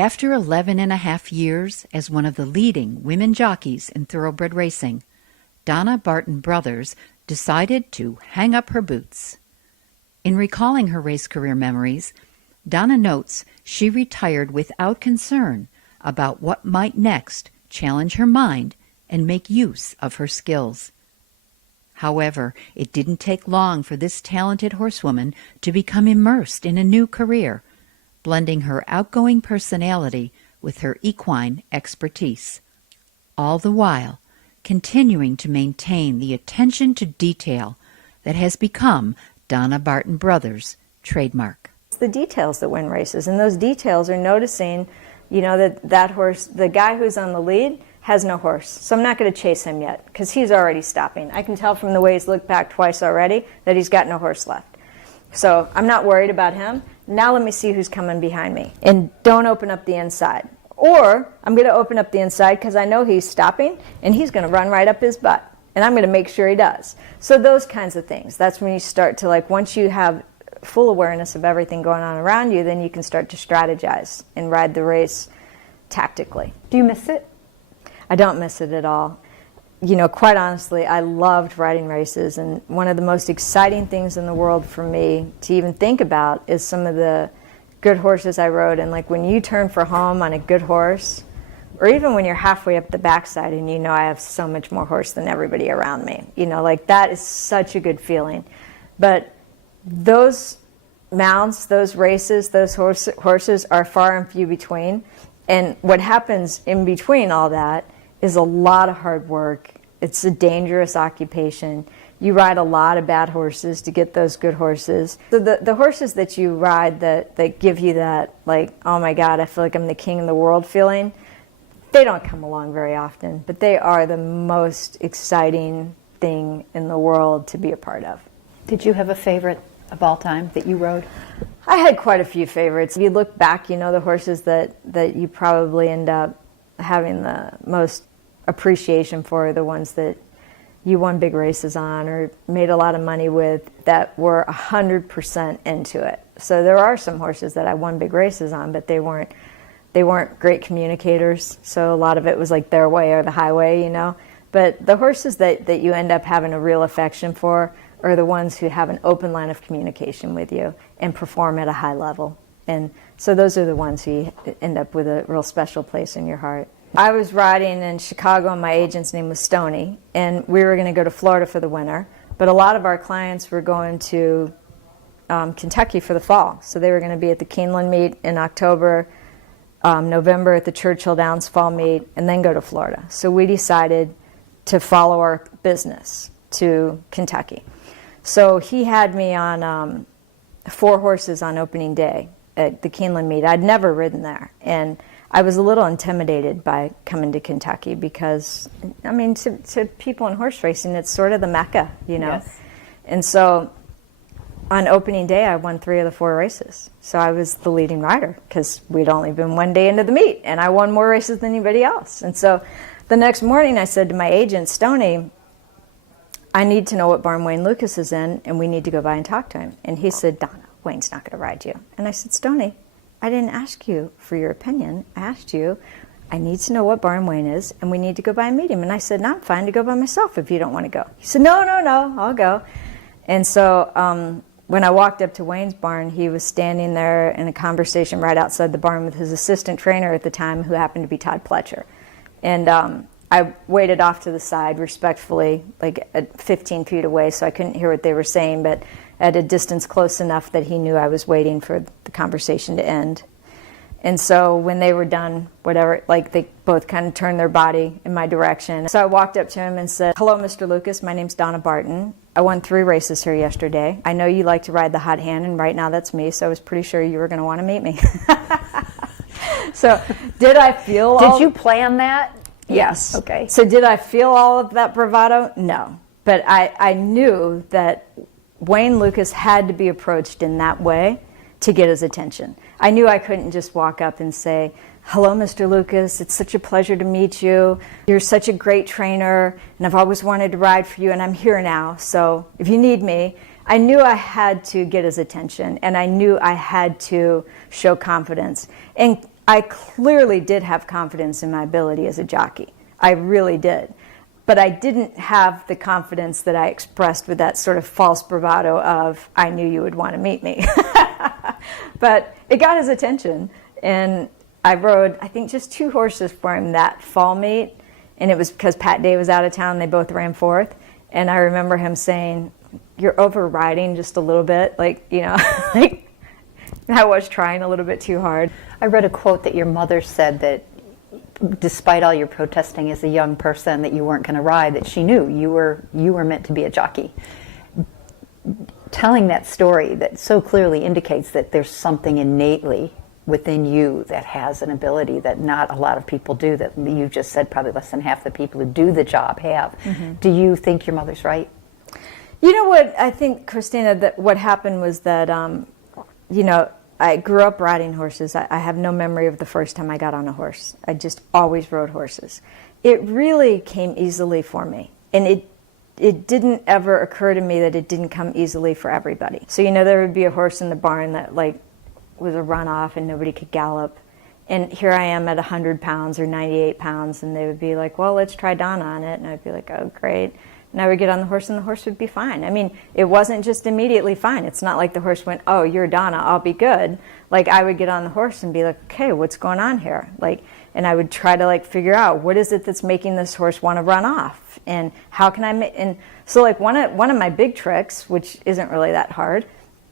After 11.5 years as one of the leading women jockeys in thoroughbred racing, Donna Barton Brothers decided to hang up her boots. In recalling her race career memories, Donna notes she retired without concern about what might next challenge her mind and make use of her skills. However, it didn't take long for this talented horsewoman to become immersed in a new career, blending her outgoing personality with her equine expertise, all the while continuing to maintain the attention to detail that has become Donna Barton Brothers' trademark. It's the details that win races, and those details are noticing, that horse, the guy who's on the lead, has no horse, so I'm not going to chase him yet because he's already stopping. I can tell from the way he's looked back twice already that he's got no horse left. So I'm not worried about him. Now let me see who's coming behind me. And don't open up the inside. Or I'm going to open up the inside because I know he's stopping and he's going to run right up his butt. And I'm going to make sure he does. So those kinds of things. That's when you start to, once you have full awareness of everything going on around you, then you can start to strategize and ride the race tactically. Do you miss it? I don't miss it at all. Quite honestly, I loved riding races, and one of the most exciting things in the world for me to even think about is some of the good horses I rode. And when you turn for home on a good horse, or even when you're halfway up the backside and I have so much more horse than everybody around me, that is such a good feeling. But those mounts, those races, those horses are far and few between. And what happens in between all that is a lot of hard work. It's a dangerous occupation. You ride a lot of bad horses to get those good horses. So the horses that you ride that give you that, oh my God, I feel like I'm the king of the world feeling, they don't come along very often, but they are the most exciting thing in the world to be a part of. Did you have a favorite of all time that you rode? I had quite a few favorites. If you look back, the horses that you probably end up having the most appreciation for are the ones that you won big races on or made a lot of money with, that were 100% into it. So there are some horses that I won big races on, but they weren't great communicators. So a lot of it was their way or the highway, But the horses that you end up having a real affection for are the ones who have an open line of communication with you and perform at a high level. And so those are the ones who end up with a real special place in your heart. I was riding in Chicago, and my agent's name was Stoney, and we were going to go to Florida for the winter, but a lot of our clients were going to Kentucky for the fall. So they were going to be at the Keeneland meet in October, November at the Churchill Downs fall meet, and then go to Florida. So we decided to follow our business to Kentucky. So he had me on 4 horses on opening day at the Keeneland meet. I'd never ridden there, and I was a little intimidated by coming to Kentucky because, to people in horse racing, it's sort of the Mecca, Yes. And so on opening day, I won 3 of the 4 races. So I was the leading rider because we'd only been one day into the meet, and I won more races than anybody else. And so the next morning, I said to my agent, Stoney, I need to know what barn Wayne Lucas is in, and we need to go by and talk to him. And he said, Donna, Wayne's not going to ride you. And I said, Stoney, I didn't ask you for your opinion. I asked you, I need to know what barn Wayne is, and we need to go by and meet him. And I said, no, I'm fine to go by myself if you don't want to go. He said, no, I'll go. And so when I walked up to Wayne's barn, he was standing there in a conversation right outside the barn with his assistant trainer at the time, who happened to be Todd Pletcher. And I waited off to the side respectfully, at 15 feet away, so I couldn't hear what they were saying, but at a distance close enough that he knew I was waiting for the conversation to end. And so when they were done, they both kind of turned their body in my direction. So I walked up to him and said, hello, Mr. Lucas, my name's Donna Barton. I won 3 races here yesterday. I know you like to ride the hot hand, and right now that's me, so I was pretty sure you were going to want to meet me. So did I feel Did you plan that? Yes. Okay. So did I feel all of that bravado? No. But I knew that Wayne Lucas had to be approached in that way to get his attention. I knew I couldn't just walk up and say, hello, Mr. Lucas, it's such a pleasure to meet you. You're such a great trainer, and I've always wanted to ride for you, and I'm here now, so if you need me. I knew I had to get his attention, and I knew I had to show confidence. And I clearly did have confidence in my ability as a jockey. I really did. But I didn't have the confidence that I expressed with that sort of false bravado of, I knew you would want to meet me. But it got his attention, and I rode, I think, just 2 horses for him that fall meet, and it was because Pat Day was out of town. They both ran 4th, and I remember him saying, "You're over-riding just a little bit," like, you know, like I was trying a little bit too hard. I read a quote that your mother said that despite all your protesting as a young person that you weren't going to ride, that she knew you were meant to be a jockey. Telling that story that so clearly indicates that there's something innately within you that has an ability that not a lot of people do, that you just said probably less than half the people who do the job have. Mm-hmm. Do you think your mother's right? You know what, I think, Christina, that what happened was that, you know, I grew up riding horses. I have no memory of the first time I got on a horse. I just always rode horses. It really came easily for me. And it didn't ever occur to me that it didn't come easily for everybody. So, you know, there would be a horse in the barn that, like, was a runoff and nobody could gallop. And here I am at 100 pounds or 98 pounds, and they would be like, well, let's try Donna on it. And I'd be like, oh, great. And I would get on the horse, and the horse would be fine. I mean, it wasn't just immediately fine. It's not like the horse went, oh, you're Donna, I'll be good. Like, I would get on the horse and be like, okay, what's going on here? Like, and I would try to, like, figure out what is it that's making this horse want to run off, and how can I make? And so, like, one of my big tricks, which isn't really that hard,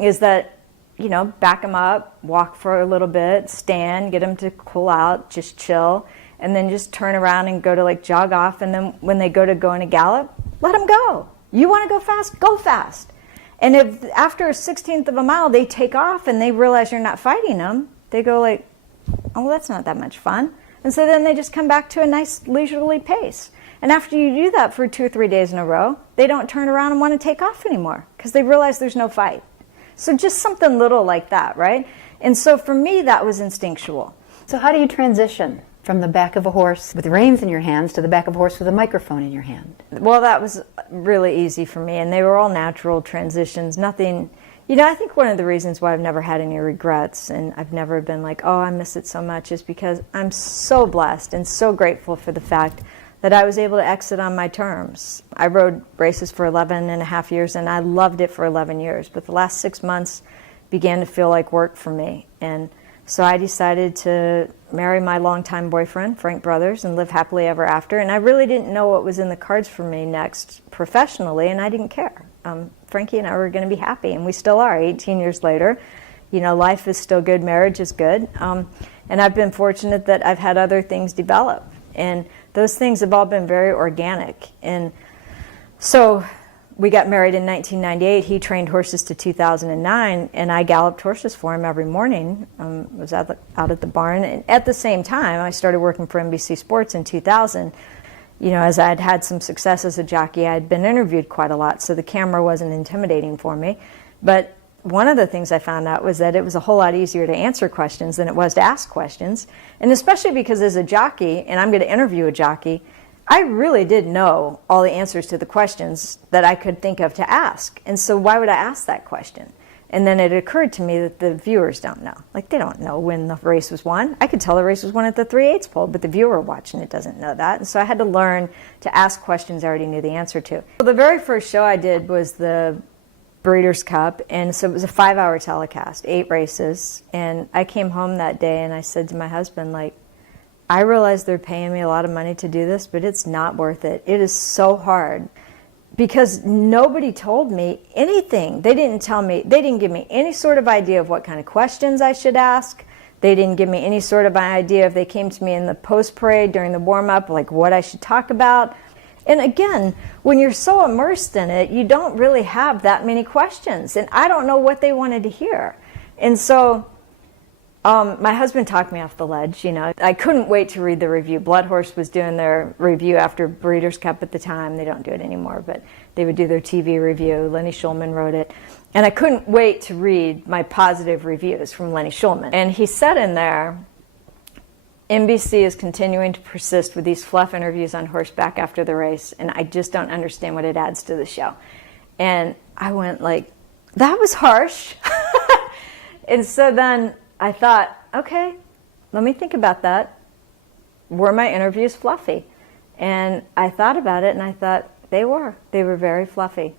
is that, you know, back them up, walk for a little bit, stand, get them to cool out, just chill, and then just turn around and go to, like, jog off. And then when they go in a gallop, let them go. You want to go fast? Go fast. And if after a 16th of a mile they take off and they realize you're not fighting them, they go like, oh, well, that's not that much fun. And so then they just come back to a nice leisurely pace. And after you do that for 2 or 3 days in a row, they don't turn around and want to take off anymore because they realize there's no fight. So just something little like that, right? And so for me, that was instinctual. So how do you transition from the back of a horse with reins in your hands to the back of a horse with a microphone in your hand? Well, that was really easy for me, and they were all natural transitions. Nothing, you know, I think one of the reasons why I've never had any regrets and I've never been like, oh, I miss it so much, is because I'm so blessed and so grateful for the fact that I was able to exit on my terms. I rode races for 11 and a half years, and I loved it for 11 years, but the last 6 months began to feel like work for me. And so I decided to marry my longtime boyfriend, Frank Brothers, and live happily ever after. And I really didn't know what was in the cards for me next professionally, and I didn't care. Frankie and I were going to be happy, and we still are 18 years later. You know, life is still good, marriage is good. And I've been fortunate that I've had other things develop. And those things have all been very organic. And so we got married in 1998. He trained horses to 2009, and I galloped horses for him every morning. Was out at the barn. And at the same time, I started working for NBC Sports in 2000. You know, as I'd had some success as a jockey, I'd been interviewed quite a lot, so the camera wasn't intimidating for me. But one of the things I found out was that it was a whole lot easier to answer questions than it was to ask questions. And especially because as a jockey, and I'm going to interview a jockey, I really did know all the answers to the questions that I could think of to ask. And so why would I ask that question? And then it occurred to me that the viewers don't know. Like, they don't know when the race was won. I could tell the race was won at the 3/8 pole, but the viewer watching it doesn't know that. And so I had to learn to ask questions I already knew the answer to. So the very first show I did was the Breeders' Cup, and so it was a 5-hour telecast, 8 races. And I came home that day and I said to my husband, like, I realize they're paying me a lot of money to do this, but it's not worth it. It is so hard because nobody told me anything. They didn't give me any sort of idea of what kind of questions I should ask. They didn't give me any sort of idea if they came to me in the post parade during the warm up, like what I should talk about. And again, when you're so immersed in it, you don't really have that many questions. And I don't know what they wanted to hear. And so my husband talked me off the ledge, you know. I couldn't wait to read the review. Blood Horse was doing their review after Breeders' Cup at the time. They don't do it anymore, but they would do their TV review. Lenny Schulman wrote it. And I couldn't wait to read my positive reviews from Lenny Schulman. And he said in there, NBC is continuing to persist with these fluff interviews on horseback after the race, and I just don't understand what it adds to the show. And I went like, that was harsh. And so then I thought, okay, let me think about that. Were my interviews fluffy? And I thought about it, and I thought they were very fluffy.